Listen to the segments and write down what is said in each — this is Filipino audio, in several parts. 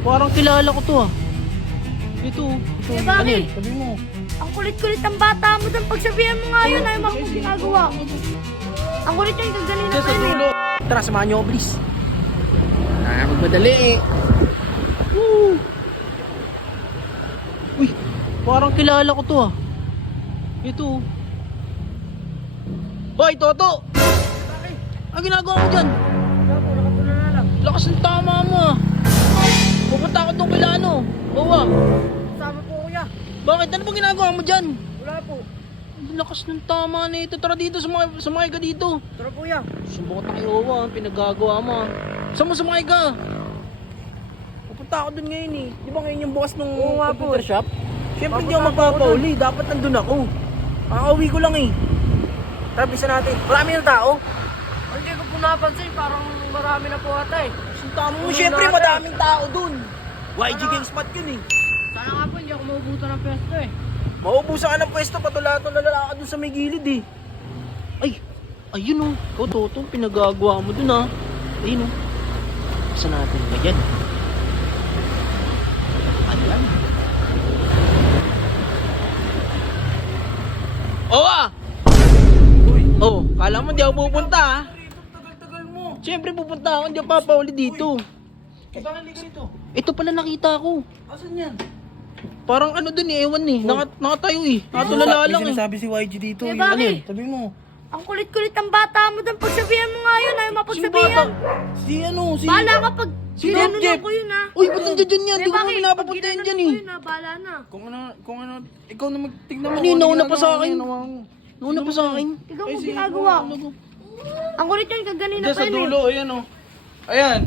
Parang kilala ko to ah. Ito. Eh, bakit? Sabi mo. Ang kulit-kulit ang bata mo doon. Pagsabihan mo nga yun, ayaw mo ginagawa. Ang kulit yun, kaganina Diyan pa sa yun dulo. eh. Tara, samahan niyo ako, please. Magmadali eh. Woo! Uy, parang kilala ko to ah. Ito. Hoy, Toto! Ang ginagawa mo dyan? Nakatulala na lang. Lakas ng tama mo ah. Pupunta ako tong kila ano. Bawa. Sama po kuya. Bakit? Ano ba ginagawa mo dyan? Wala po. Ang lakas ng tama na ito. Tara dito, sumakay ka dito. Tara kuya. Sumbong ka tayo, Owa. Ang pinagagawa mo ah. Saan mo sumakay ka? Pupunta ako dun ngayon eh. Di ba ngayon yung bukas ng Oo nga po computer eh. shop? Siyempre hindi ako Papunta ako magpapauli. Dapat nandun ako. Kakauwi ko lang eh. Tara, bisa natin. Marami ng tao. Hindi ko po napansin, parang marami na po ata eh. Ang tama mo. Puno Siyempre natin. madaming tao dun. YG Gang Spot yun eh. Sana nga po, hindi ako maubutan ng pesto eh. Maubusan ka ng pwesto, patula-tulala ka dun sa may gilid eh. Ay, ayun oh. Ikaw, Toto, pinagagawa mo dun ah. Ayun oh. Saan natin ba yan? Ayan. Oo ah! Uy, Oh, kala mo di ako pupunta ah. tagal-tagal mo. Siyempre pupunta ako, hindi ako papauli dito. Eh, bakit hindi ka dito? Ito pala nakita ko. Asan yan? Parang ano dun eh, ewan eh. Nakatayo eh. Nakatulala lang eh. sinasabi si YG dito. Eh, Yun. bakit? Ano yun? Sabi mo. Ang kulit-kulit ang bata mo doon. Pagsabihan mo nga yun, ayaw Sino bata? mapagsabihan. Si ano? Si... Bahala ka pag Si ginano Jeff. ko yun ha. Uy, ba't nandiyan dyan yan? Eh, Di ko bakit? mo pinapapuntayan Pag dyan ginano eh. ko yun, ha, bahala na. Kung ano, ikaw na magtignan mo. Kanina kung una pa sa ginagawa akin. mo, ginawa mo. Nauna pa sa akin. Ikaw Eh, mo si- ginagawa. Ang kulit yun, kaganina Diyan pa sa yun eh. dulo, ayan o. Ayan.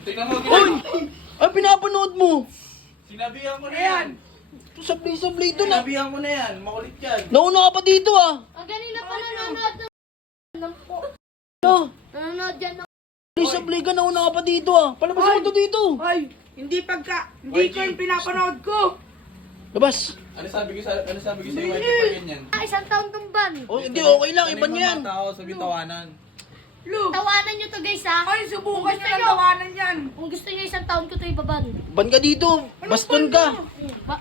Tignan mo. Uy! Ay, pinapanood mo. Sinabihan ko na yan. Ito sablay-sablay ito na. Sinabihan ko na yan. Makulit yan. Nauna ka pa dito ah. Kaganina pa nanonood ng po. Ah, Nanonood dyan ng sablay-sablay ka, nauna ka pa dito ah. Palabas mo ito dito. Ay, hindi hindi ko yung pinapanood ko. Labas. Ano sabi ko sa YG pag ganyan? isang taon tong ban. Oh, hindi, okay lang. Iba niyan. Mga tao sa bitawanan. Look, Tawanan nyo to guys ha. ay, subukan Kung nyo gusto ng nyo. tawanan yan. Kung gusto nyo isang taon ko to ibaban. Ban ka dito. Baston ka. Ba